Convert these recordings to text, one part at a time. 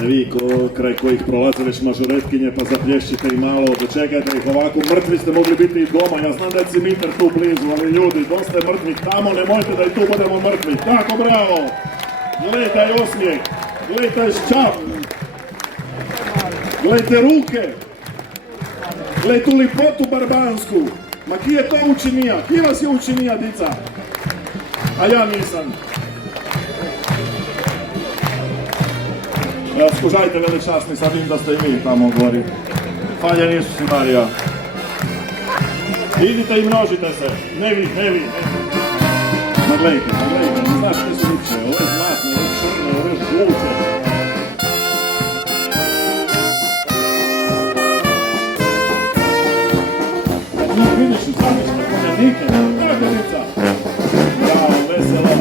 Vi kraj kojih prolaze već mažoretkinje pa zaplješćite i malo, dočekajte ih ovako, mrtvi ste mogli biti i doma, ja znam da je cimitar tu blizu, ali ljudi, dosta je mrtvih tamo, nemojte da i tu budemo mrtvi, tako bravo, gledaj taj osmijeh, gledaj taj ščap, gledajte ruke, gledaj tu lipotu barbansku, ma ki je to učinija, ki vas je učinija, dica, a ja nisam. Evo, skužajte veličasni, sad vidim da ste i vi tamo gori. Hvaljen Isus i Marija. Idite i množite se. Ne vi. Ma gledajte, ne znaš što su liče. Ovo je zlatno, ovo je črno, ovo je žuće. Kad njih vidiš i zamiš na konjanike, tragalica. Bravo, veselo.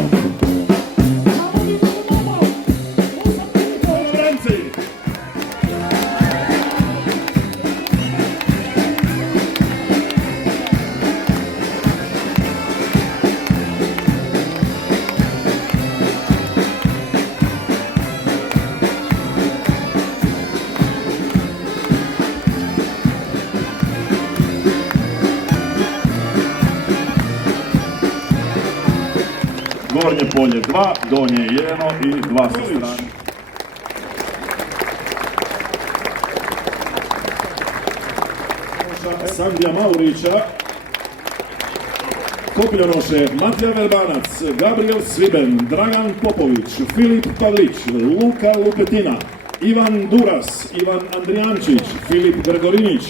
Gornje polje 2, donje 1 i 2 sa strane. Sandija Maurića, kopljonoše Matija Verbanac, Gabriel Sviben, Dragan Popović, Filip Pavlić, Luka Lupetina, Ivan Duras, Ivan Andrijančić, Filip Gregorinić,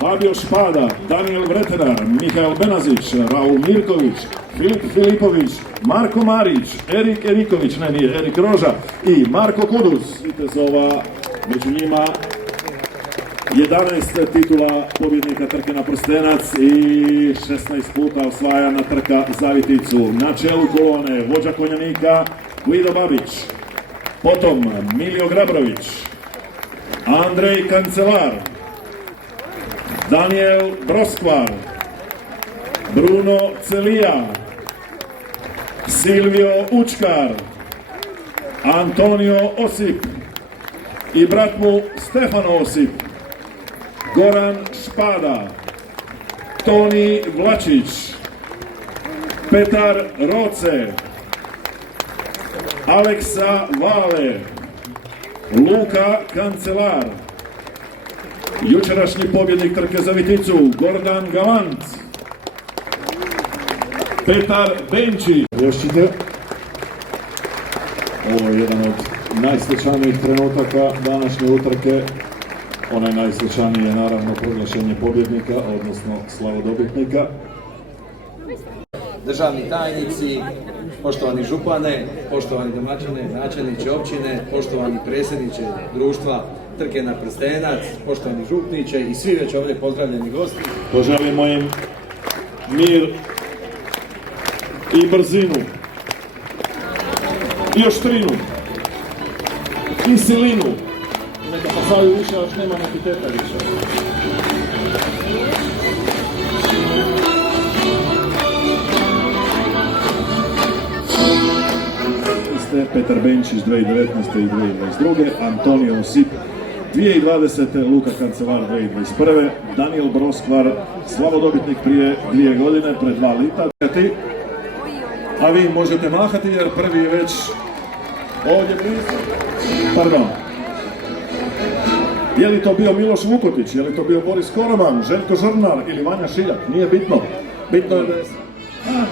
Fabio Špada, Daniel Vretenar, Mihael Benazić, Raul Mirković, Filip Filipović, Marko Marić, Erik Eriković, ne nije, Erik Roža i Marko Kudus. Vitezova, među njima 11 titula pobjednika trke na prstenac i 16 puta osvajana trka za Viticu. Na čelu kolone vođa konjanika Guido Babić, potom Miljo Grabrović, Andrej Kancelar, Daniel Broskvar, Bruno Celija, Silvio Učkar, Antonio Osip i brat mu Stefano Osip, Goran Špada, Toni Vlačić, Petar Roce, Aleksa Vale, Luka Kancelar, jučerašnji pobjednik trke za Viticu Gordan Galant, Petar Benčić. Vješćite, ovo je jedan od najsvečanijih trenutaka današnje utrke. Onaj najsvečaniji je naravno proglašenje pobjednika, odnosno slavodobitnika. Državni tajnici, poštovani župane, poštovani domaćine, načelniče općine, poštovani predsjedniče društva Trke na prstenac, poštovani župniče i svi već ovdje pozdravljeni gosti. Poželimo im mir i brzinu, i oštrinu, i silinu. Neka pasaju više, još nema nepiteta više. Petar Benčić 2019. i 2022. Antonio Osip 2020. Luka Kancelar 2021. Daniel Broskvar, slavodobitnik prije 2 godine, pred 2 lita. A vi možete mahati jer prvi je već ovdje blizu. Pardon. Je li to bio Miloš Vukotić, je li to bio Boris Koroman, Željko Žrnar ili Vanja Šiljak? Nije bitno. Bitno je da je...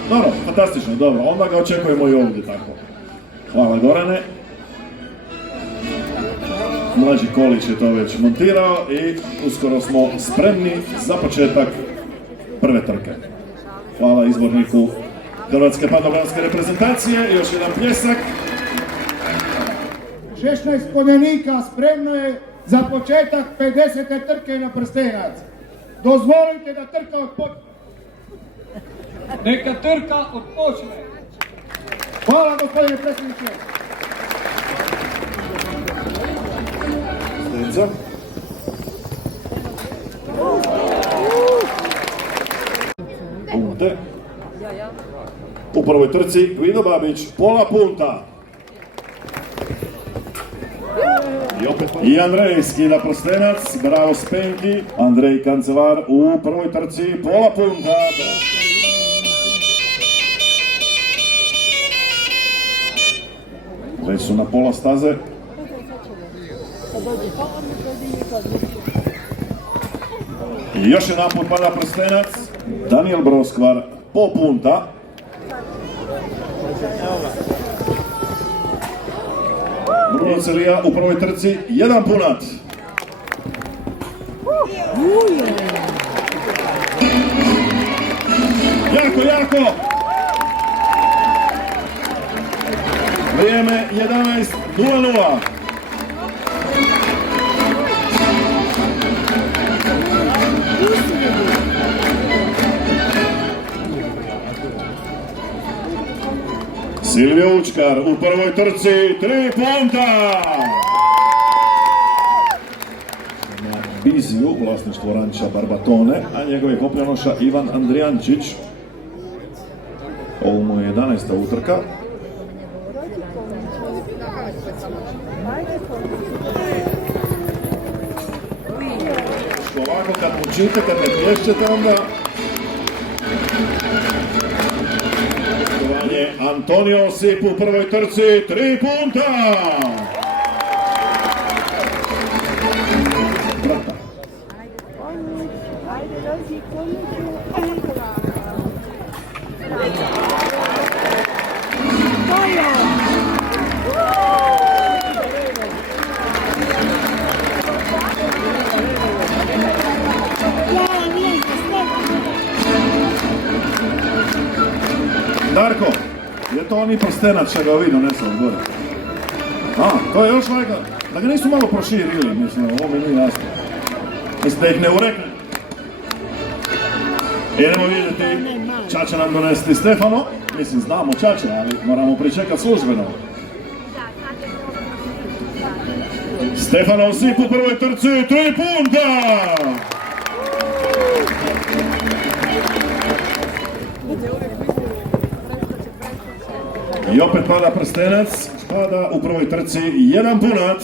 Dobro, fantastično, dobro. Onda ga očekujemo i ovdje tako. Hvala Gorane. Mlađi Kolić je to već montirao i uskoro smo spremni za početak prve trke. Hvala izborniku Hrvatske padobranske reprezentacije. Još jedan pljesak. 16 konjanika spremno je za početak 50. trke na prstenac. Dozvolite da trka odpočne. Neka trka odpočne. Hvala gospodine predsjedniče. Stenica. Punte. U prvoj trci Guido Babić, pola punta. I Andrej skida prstenac, bravo Spenki, Andrej Kancelar u prvoj trci pola punta. Već su na pola staze. I još jedan put pada prstenac, Daniel Broskvar po punta. Bruno Celija u prvoj trci, jedan punat. Jako! Vrijeme 11:00. Silvio Učkar u prvoj trci, 3 punta! Biziju, vlasništvo ranča Barbatone, a njegov je kopljanoša Ivan Andrijančić. Ovo mu je 11. utrka. Ovako kad mučite, kad ne plješćete onda... Antonio Osip u prvoj trci, 3 punta! Darko, je to oni prstenac što ga vidio nesao gore? To je još neka, da ga nisu malo proširili, mislim, ovo mi nije jasno. Mislim da ih ne urekne. Idemo vidjeti, Čača nam donesti Stefano, mislim znamo Čača, ali moramo pričekati službeno. Stefano Osip u prvoj trci, 3 punta! I opet pada prstenac, pada u prvoj trci, 1 punat.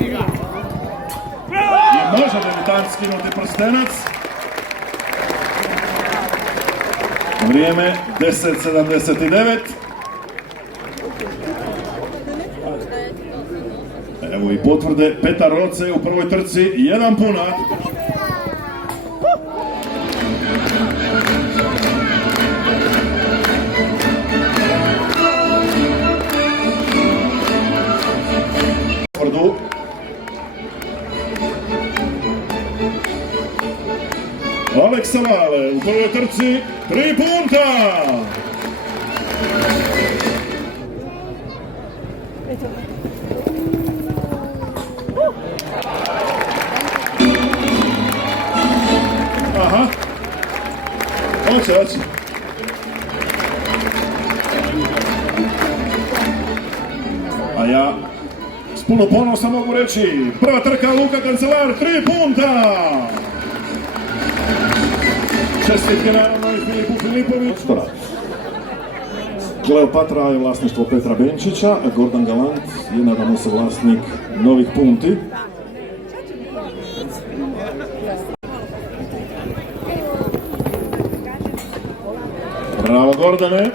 I može debitant skinuti prstenac. Vrijeme 10:79. Evo i potvrde, Petar Roce u prvoj trci, 1 punat. Aleksa Vale u prvoj trci, 3 punta! Aha. Hoće. A ja s puno ponosa mogu reći, prva trka Luka Kancelar, 3 punta! Čestitke naravno i Filipu Filipoviću. Kleopatra je vlasništvo Petra Benčića, a Gordan Galant je nadamo se vlasnik novih punti. Bravo Gordane!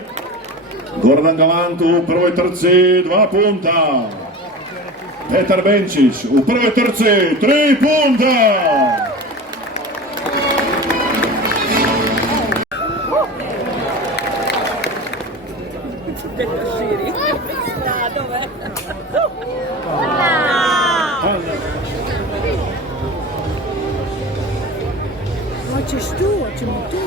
Gordan Galant u prvoj trci, 2 punta! Petar Benčić u prvoj trci, 3 punta! Hoćeš tu, hoćemo tu.